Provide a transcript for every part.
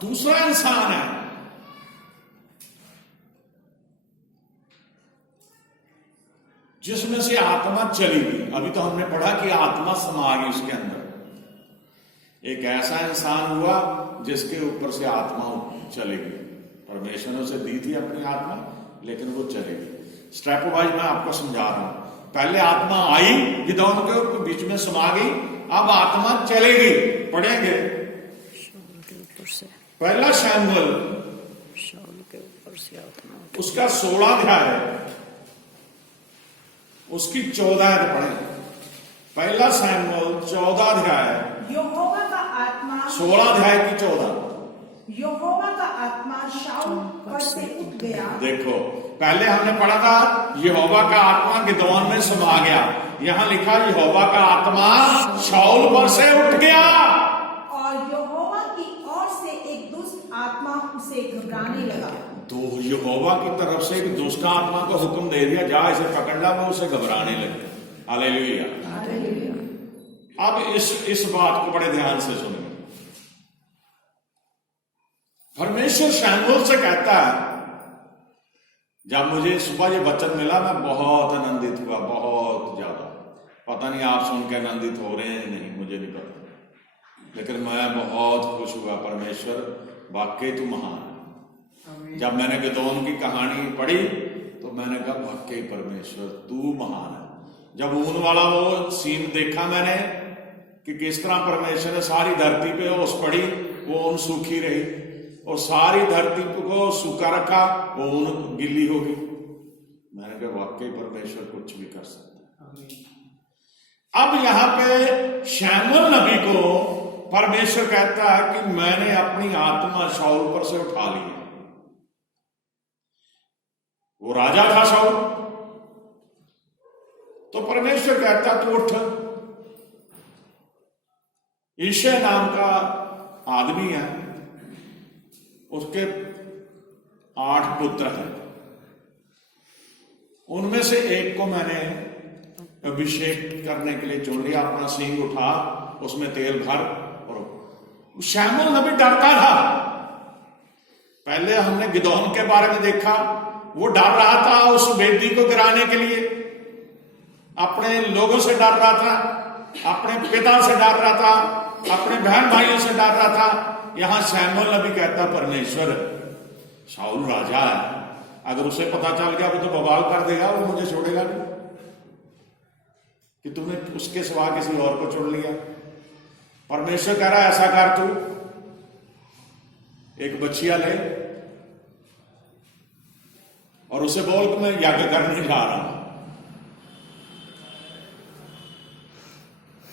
दूसरा इंसान है, जिसमें से आत्मा चली गई। अभी तो हमने पढ़ा कि आत्मा समा गई उसके अंदर। एक ऐसा इंसान हुआ जिसके ऊपर से आत्मा चली गई। परमेश्वर ने उसे दी थी अपनी आत्मा, लेकिन वो चली गई। स्टेप वाइज मैं आपको समझा रहा हूं। पहले आत्मा आई, गिदोन के बीच में समा गई, अब आत्मा चलेगी। पढ़ेंगे पहला शमूएल के ऊपर से आत्मा, उसका 16 अध्याय है, उसकी 14 पढ़े। पहला शमूएल 14 अध्याय, यहोवा का आत्मा 16 अध्याय की 14। यहोवा का आत्मा शाऊल पर से उठ गया। देखो, पहले हमने पढ़ा था यहोवा का आत्मा गिदोन में समा गया। यहां लिखा यहोवा का आत्मा शाऊल पर से उठ गया, और यहोवा की ओर से एक दुष्ट आत्मा उसे घबराने लगा। तो यहोवा की तरफ से एक दुष्ट आत्मा को हुक्म दे दिया, जा इसे पकड़ ला। वो उसे घबराने लगे। हालेलुया। अब इस बात को बड़े ध्यान से सुनिए। परमेश्वर शमूएल से कहता है, जब मुझे सुबह ये वचन मिला मैं बहुत आनंदित हुआ, बहुत ज्यादा। पता नहीं आप सुन के आनंदित हो रहे हैं नहीं, मुझे नहीं पता, लेकिन मैं बहुत खुश हुआ। परमेश्वर वाकई तू महान है। जब मैंने गिदोन की कहानी पढ़ी तो मैंने कहा वाकई परमेश्वर तू महान है। जब ऊन वाला वो सीन देखा मैंने कि किस तरह परमेश्वर ने सारी धरती पे ओस पड़ी, वो ऊन सूखी रही, और सारी धरती को सूखा रखा, वो ऊन गिल्ली होगी। मैंने कहा वाकई परमेश्वर कुछ भी कर सकता है। अब यहां पे शमूएल नबी को परमेश्वर कहता है कि मैंने अपनी आत्मा शाऊल पर से उठा ली है। वो राजा था शाऊल, तो परमेश्वर कहता तू उठ। ईशे नाम का आदमी है, उसके 8 पुत्र हैं। उनमें से एक को मैंने अभिषेक करने के लिए चुन लिया। अपना सींग उठा, उसमें तेल भर। और शमूएल नबी डरता था। पहले हमने गिदोन के बारे में देखा, वो डर रहा था उस वेदी को गिराने के लिए, अपने लोगों से डर रहा था, अपने पिता से डर रहा था, अपने बहन भाइयों से डर रहा था। यहां शमूएल नबी कहता परमेश्वर शाऊल राजा है, अगर उसे पता चल गया वो तो बवाल कर देगा, वो मुझे छोड़ेगा नहीं कि तुमने उसके सिवा किसी और को चुन लिया। परमेश्वर कह रहा है ऐसा कर, तू एक बच्चिया ले और उसे बोल कि मैं यज्ञ करने जा रहा हूं।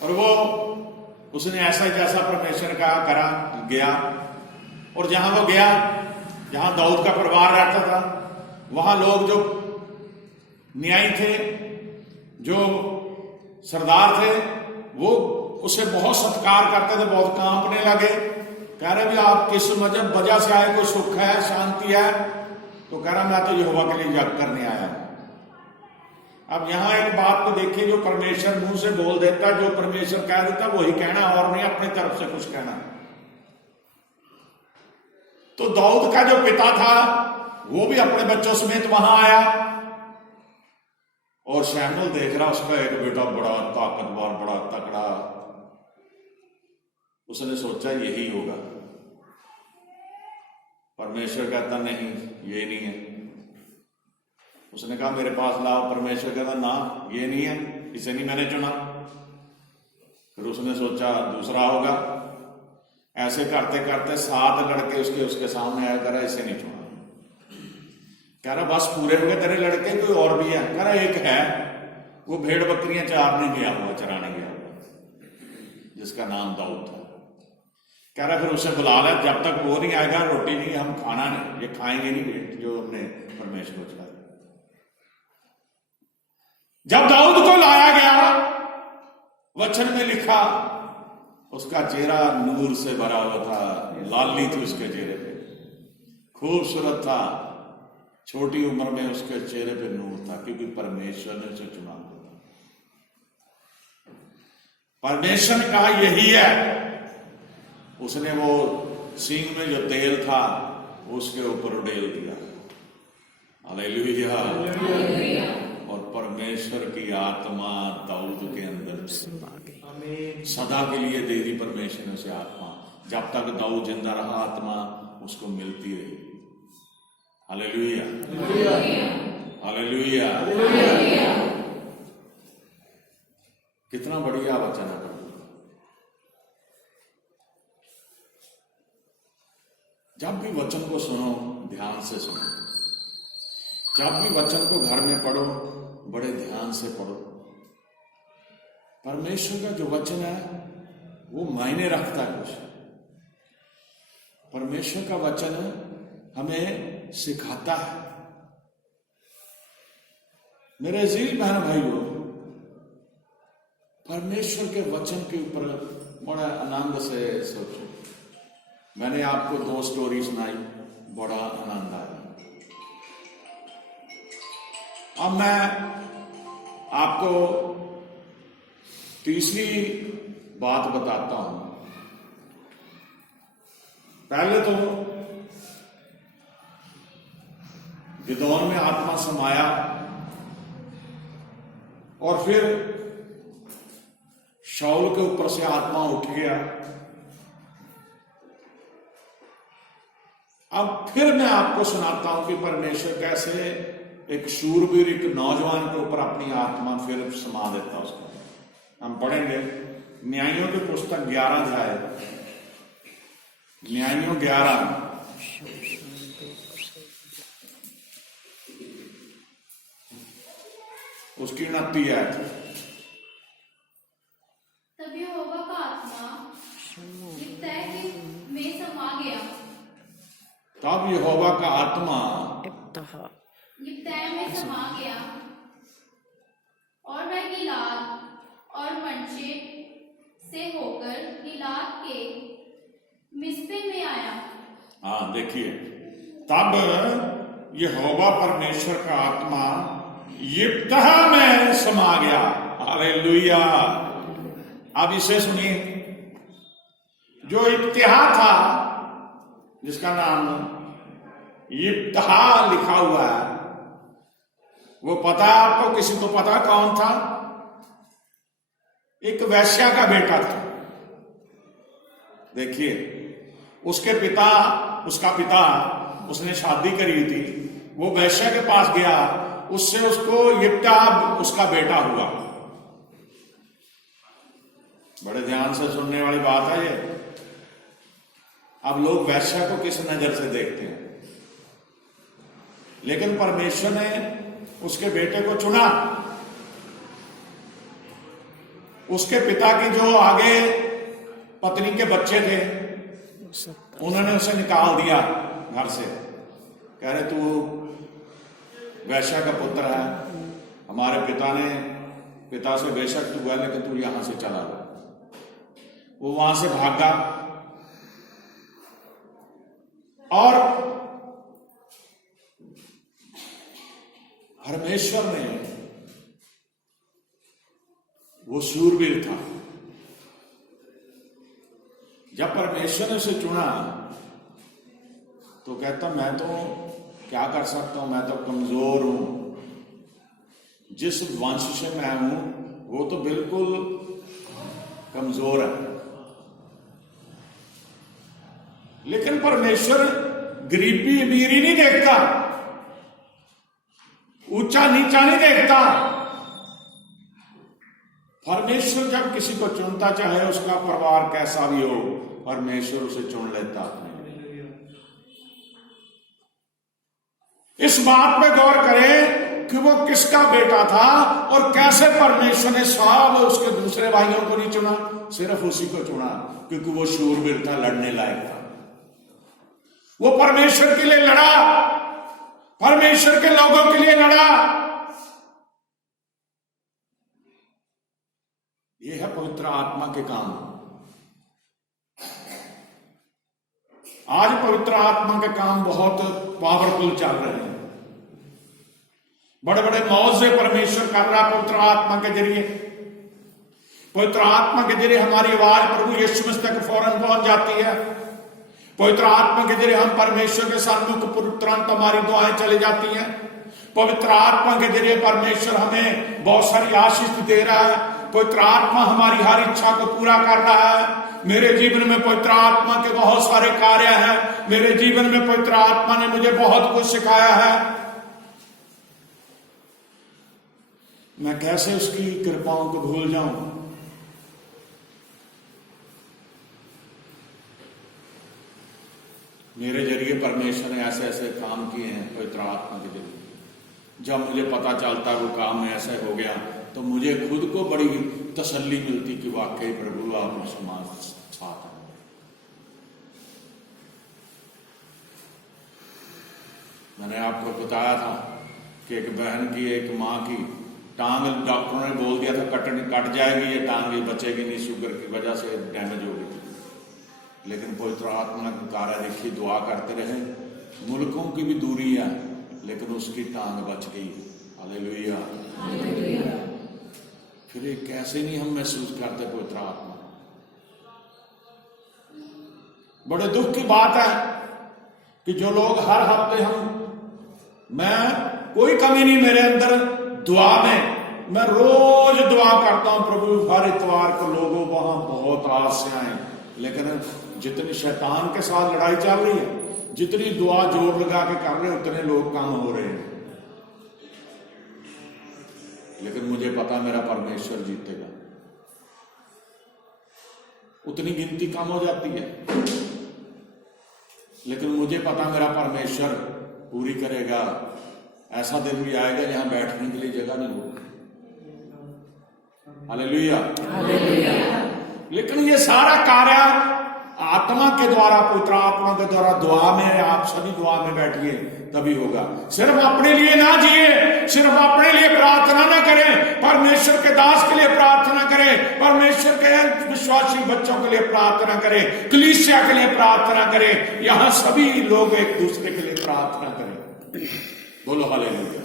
और वो उसने ऐसा जैसा परमेश्वर का करा, गया। और जहां वो गया, जहां दाऊद का परिवार रहता था, वहां लोग जो न्यायी थे, जो सरदार थे, वो उसे बहुत सत्कार करते थे, बहुत कांपने लगे। कह रहे भी आप किस वजह से आए, कोई सुख है, शांति है? तो कह रहा मैं तो यहोवा के लिए यज्ञ करने आया हूं। अब यहां एक बात को देखिए, जो परमेश्वर मुंह से बोल देता, जो परमेश्वर कह देता वही कहना, और नहीं अपनी तरफ से कुछ कहना। तो दाऊद का जो पिता था वो भी अपने बच्चों समेत वहां आया, और शमूएल देख रहा उसका एक बेटा बड़ा ताकतवर, बड़ा तगड़ा। उसने सोचा यही होगा। परमेश्वर कहता नहीं, ये नहीं है। उसने कहा मेरे पास लाओ। परमेश्वर कहता ना, ये नहीं है, इसे नहीं मैंने चुना। फिर उसने सोचा दूसरा होगा। ऐसे करते करते 7 लड़के उसके सामने आया, कह रहा इसे नहीं चुना। कह रहा बस पूरे हो गए तेरे लड़के, कोई और भी है? कह रहा एक है, वो भेड़ बकरियां चराने गया हुआ, जिसका नाम दाऊद था। कह रहा फिर उसे बुला ले, जब तक वो नहीं आएगा रोटी नहीं, हम खाना नहीं, ये खाएंगे नहीं जो हमने परमेश्वर को चढ़ाया। जब दाऊद को लाया गया, वचन में लिखा उसका चेहरा नूर से भरा हुआ था, लाली थी उसके चेहरे पे, खूबसूरत था। छोटी उम्र में उसके चेहरे पे नूर था, क्योंकि परमेश्वर ने उसे चुना था। परमेश्वर ने कहा यही है। उसने वो सींग में जो तेल था उसके ऊपर उड़ेल दिया। हालेलुया। और परमेश्वर की आत्मा दाऊद के अंदर समा गई। सदा के लिए दे दी परमेश्वर ने उसे आत्मा। जब तक दाऊद जिंदा रहा आत्मा उसको मिलती रही। Hallelujah, hallelujah. कितना बढ़िया वचन है। जब भी वचन को सुनो ध्यान से सुनो। जब भी वचन को घर में पढ़ो बड़े ध्यान से पढ़ो। परमेश्वर का जो वचन है वो मायने रखता है कुछ। परमेश्वर का वचन हमें सिखाता है। मेरे अजीज बहन भाइयों, परमेश्वर के वचन के ऊपर बड़ा आनंद से सोचो। मैंने आपको 2 स्टोरी सुनाई, बड़ा आनंद आया। अब मैं आपको तीसरी बात बताता हूं। पहले तो गिदोन में आत्मा समाया और फिर शाऊल के ऊपर से आत्मा उठ गया। अब फिर मैं आपको सुनाता हूं कि परमेश्वर कैसे एक शूरवीर, एक नौजवान के ऊपर अपनी आत्मा फिर समा देता उसको। हम पढ़ेंगे न्यायियों की पुस्तक 11 अध्याय, न्यायियों 11 उसकी 29 आयत। तब यहोवा का आत्मा यिप्तह में समा गया। तब यहोवा का आत्मा यिप्तह में समा गया और वह गिलाद और मनशे से होकर गिलाद के मिस्पे में आया। हाँ देखिए, तब यहोवा परमेश्वर का आत्मा यिप्तह में समा गया। हालेलुया। अब इसे सुनिए। जो यिप्तह था, जिसका नाम यिप्तह लिखा हुआ है, वो पता है आपको? किसी को पता कौन था? एक वैश्या का बेटा था। देखिए, उसका पिता उसने शादी करी थी, वो वैश्या के पास गया, उससे उसको यिप्तह उसका बेटा हुआ। बड़े ध्यान से सुनने वाली बात है ये। अब लोग वैश्या को किस नजर से देखते हैं, लेकिन परमेश्वर ने उसके बेटे को चुना। उसके पिता की जो आगे पत्नी के बच्चे थे, उन्होंने उसे निकाल दिया घर से। कह रहे तू वैश्या का पुत्र है, हमारे पिता से बेशक तू है, लेकिन तू यहां से चला गया। वो वहां से भागा और परमेश्वर ने, वो शूरवीर था, जब परमेश्वर ने उसे चुना तो कहता मैं तो क्या कर सकता हूं, मैं तो कमजोर हूं, जिस वंश से मैं हूं वो तो बिल्कुल कमजोर है। लेकिन परमेश्वर गरीबी अमीरी नहीं देखता, ऊंचा नीचा नहीं देखता। परमेश्वर जब किसी को चुनता, चाहे उसका परिवार कैसा भी हो, परमेश्वर उसे चुन लेता अपने। इस बात पे गौर करें कि वो किसका बेटा था और कैसे परमेश्वर ने सब उसके दूसरे भाइयों को नहीं चुना, सिर्फ उसी को चुना, क्योंकि वो शूरवीर था, लड़ने लायक था। वो परमेश्वर के लिए लड़ा, परमेश्वर के लोगों के लिए लड़ा। ये है पवित्र आत्मा के काम। आज पवित्र आत्मा के काम बहुत पावरफुल चल रहे हैं। बड़े बड़े मौजे परमेश्वर कर रहा है पवित्र आत्मा के जरिए। पवित्र आत्मा के जरिए हमारी आवाज प्रभु यीशु मसीह तक फौरन पहुंच जाती है। पवित्र आत्मा के जरिए हम परमेश्वर के सन्मुख तुरंत हमारी दुआएं चली जाती हैं। पवित्र आत्मा के जरिए परमेश्वर हमें बहुत सारी आशीष दे रहा है। पवित्र आत्मा हमारी हर इच्छा को पूरा कर रहा है। मेरे जीवन में पवित्र आत्मा के बहुत सारे कार्य हैं। मेरे जीवन में पवित्र आत्मा ने मुझे बहुत कुछ सिखाया है। मैं कैसे उसकी कृपाओं को भूल जाऊं। मेरे जरिए परमेश्वर ने ऐसे ऐसे काम किए हैं पवित्र आत्मा के जरिए। जब मुझे पता चलता वो काम में ऐसा हो गया तो मुझे खुद को बड़ी तसल्ली मिलती कि वाकई प्रभु आप समाज साथ हैं। मैंने आपको बताया था कि एक बहन की, एक माँ की टांग डॉक्टरों ने बोल दिया था कट जाएगी ये टांग, ये बचेगी नहीं, शुगर की वजह से डैमेज हो गई थी। लेकिन पवित्र आत्मा की कार्य देखी, दुआ करते रहे। मुल्कों की भी दूरी है लेकिन उसकी टांग बच गई। हालेलुया। फिर ये कैसे नहीं हम महसूस करते पवित्र आत्मा। बड़े दुख की बात है कि जो लोग हर हफ्ते मैं कोई कमी नहीं मेरे अंदर दुआ में, मैं रोज दुआ करता हूं प्रभु हर इतवार को लोगों वहां बहुत आशाएं, लेकिन जितनी शैतान के साथ लड़ाई चल रही है, जितनी दुआ जोर लगा के कर रहे उतने लोग कम हो रहे हैं। लेकिन मुझे पता मेरा परमेश्वर जीतेगा। उतनी गिनती कम हो जाती है लेकिन मुझे पता मेरा परमेश्वर पूरी करेगा। ऐसा दिन भी आएगा जहां बैठने के लिए जगह नहीं होगी। हालेलुया। लेकिन ये सारा कार्य आत्मा के द्वारा, पवित्र आत्मा के द्वारा दुआ में, आप सभी दुआ में बैठिए तभी होगा। सिर्फ अपने लिए ना जिए, सिर्फ अपने लिए प्रार्थना ना करें, परमेश्वर के दास के लिए प्रार्थना करें, परमेश्वर के विश्वासी बच्चों के लिए प्रार्थना करें, कलीसिया के लिए प्रार्थना करें। यहां सभी लोग एक दूसरे के लिए प्रार्थना करें। बोलो हालेलुया।